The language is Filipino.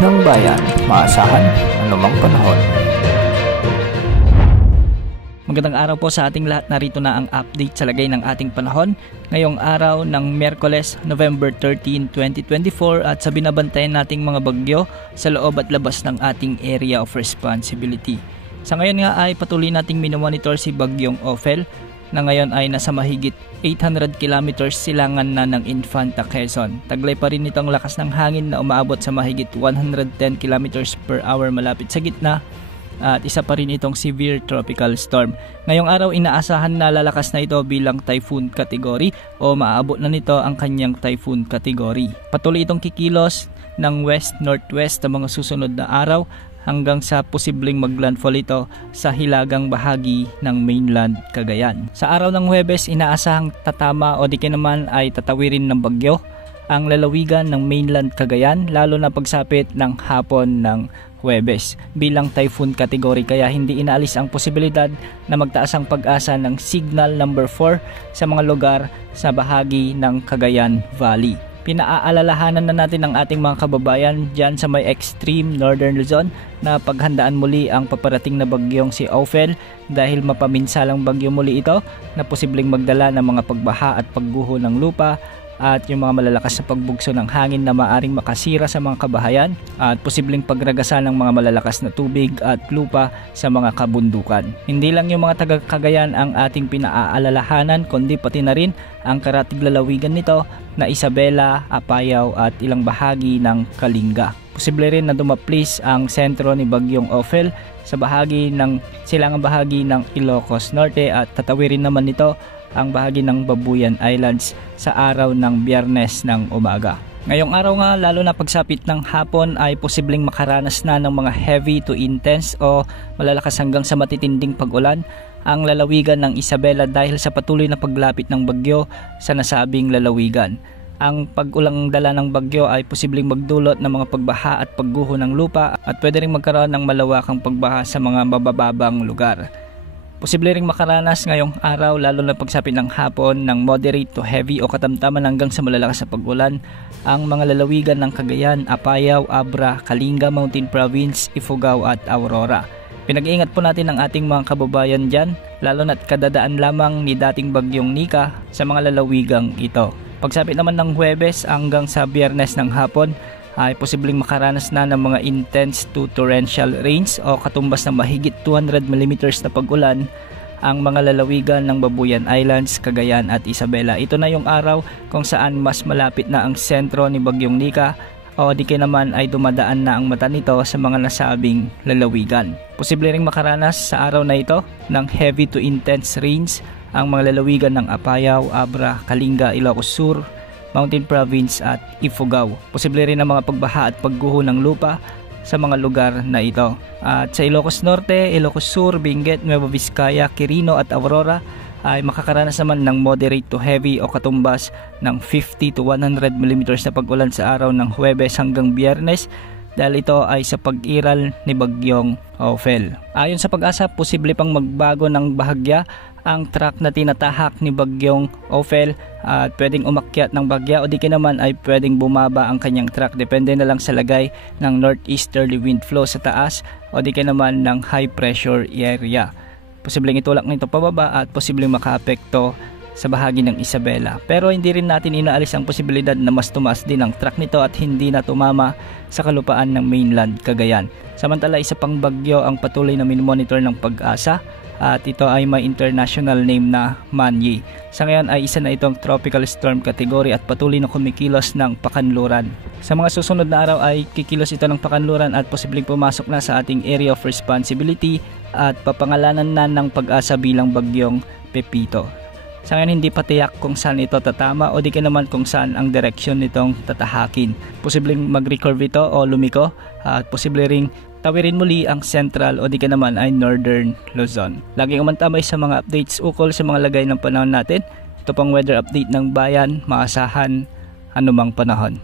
ng bayan, maasahan anumang panahon. Magandang araw po sa ating lahat. Narito na ang update sa lagay ng ating panahon ngayong araw ng Miyerkules, November 13, 2024 at sa binabantayan nating mga bagyo sa loob at labas ng ating area of responsibility. Sa ngayon nga ay patuloy nating minomonitor si Bagyong Ophel na ngayon ay nasa mahigit 800 kilometers silangan na ng Infanta, Quezon. Taglay pa rin itong lakas ng hangin na umaabot sa mahigit 110 kilometers per hour malapit sa gitna. At isa pa rin itong severe tropical storm. Ngayong araw inaasahan na lalakas na ito bilang typhoon category o maaabot na nito ang kanyang typhoon category. Patuloy itong kikilos ng west-northwest sa mga susunod na araw hanggang sa posibleng maglandfall ito sa hilagang bahagi ng mainland Cagayan. Sa araw ng Huwebes inaasahang tatama o di naman ay tatawirin ng bagyo ang lalawigan ng mainland Cagayan lalo na pagsapit ng hapon ng Huwebes bilang typhoon category, kaya hindi inaalis ang posibilidad na magtaas ang pag-asa ng signal number 4 sa mga lugar sa bahagi ng Cagayan Valley. Pinaaalalahanan na natin ang ating mga kababayan dyan sa may extreme northern Luzon na paghandaan muli ang paparating na bagyong si Ophel dahil mapaminsalang bagyo muli ito na posibleng magdala ng mga pagbaha at pagguho ng lupa at yung mga malalakas na pagbugso ng hangin na maaring makasira sa mga kabahayan at posibleng pagragasan ng mga malalakas na tubig at lupa sa mga kabundukan. Hindi lang yung mga taga-Cagayan ang ating pinaaalalahanan kundi pati na rin ang karatig lalawigan nito na Isabela, Apayao at ilang bahagi ng Kalinga. Posible rin na dumaplis ang sentro ni Bagyong Ophel sa silangang bahagi ng Ilocos Norte at tatawirin naman nito ang bahagi ng Babuyan Islands sa araw ng Biyernes ng umaga. Ngayong araw nga lalo na pagsapit ng hapon ay posibleng makaranas na ng mga heavy to intense o malalakas hanggang sa matitinding pag-ulan ang lalawigan ng Isabela dahil sa patuloy na paglapit ng bagyo sa nasabing lalawigan. Ang pag-ulang dala ng bagyo ay posibleng magdulot ng mga pagbaha at pagguho ng lupa at pwede rin magkaroon ng malawakang pagbaha sa mga mabababang lugar. Posible ring makaranas ngayong araw lalo na pagsapit ng hapon ng moderate to heavy o katamtaman hanggang sa malalakas na pag-ulan ang mga lalawigan ng Cagayan, Apayao, Abra, Kalinga, Mountain Province, Ifugao at Aurora. Pinag-iingat po natin ang ating mga kababayan dyan lalo na't kadadaan lamang ni dating bagyong Nika sa mga lalawigang ito. Pagsapit naman ng Huwebes hanggang sa Biyernes ng hapon ay posibleng makaranas na ng mga intense to torrential rains o katumbas ng mahigit 200 mm na pag-ulan ang mga lalawigan ng Babuyan Islands, Cagayan at Isabela. Ito na yung araw kung saan mas malapit na ang sentro ni Bagyong Nika o di kaya naman ay dumadaan na ang mata nito sa mga nasabing lalawigan. Posible ring makaranas sa araw na ito ng heavy to intense rains ang mga lalawigan ng Apayao, Abra, Kalinga, Ilocos Sur, Mountain Province at Ifugao. Posible rin ang mga pagbaha at pagguho ng lupa sa mga lugar na ito. At sa Ilocos Norte, Ilocos Sur, Benguet, Nueva Vizcaya, Quirino at Aurora ay makakaranas naman ng moderate to heavy o katumbas ng 50 to 100 mm na pag-ulan sa araw ng Huwebes hanggang Biyernes dahil ito ay sa pag-iral ni Bagyong Ophel. Ayon sa Pag-asa, posible pang magbago ng bahagya ang track na tinatahak ni Bagyong Ophel at pwedeng umakyat ng bagya o di naman ay pwedeng bumaba ang kanyang track. Depende na lang sa lagay ng northeasterly wind flow sa taas o di naman ng high pressure area. Posibleng itulak nito pababa at posibleng makaapekto sa bahagi ng Isabela. Pero hindi rin natin inaalis ang posibilidad na mas tumaas din ang track nito at hindi na tumama sa kalupaan ng mainland Cagayan. Samantala isa pang bagyo ang patuloy na minomonitor ng Pag-asa at ito ay may international name na Manyi. Sa ngayon ay isa na itong tropical storm category at patuloy na kumikilos ng pakanluran. Sa mga susunod na araw ay kikilos ito ng pakanluran at posibleng pumasok na sa ating area of responsibility at papangalanan na ng Pag-asa bilang Bagyong Pepito. Sa ngayon hindi pa tiyak kung saan ito tatama o di naman kung saan ang direksyon nitong tatahakin. Posibleng mag-recurve ito o lumiko at posible ring tawirin muli ang central o di naman ay northern Luzon. Laging umantamay sa mga updates ukol sa mga lagay ng panahon natin. Ito pang weather update ng bayan, maasahan anumang panahon.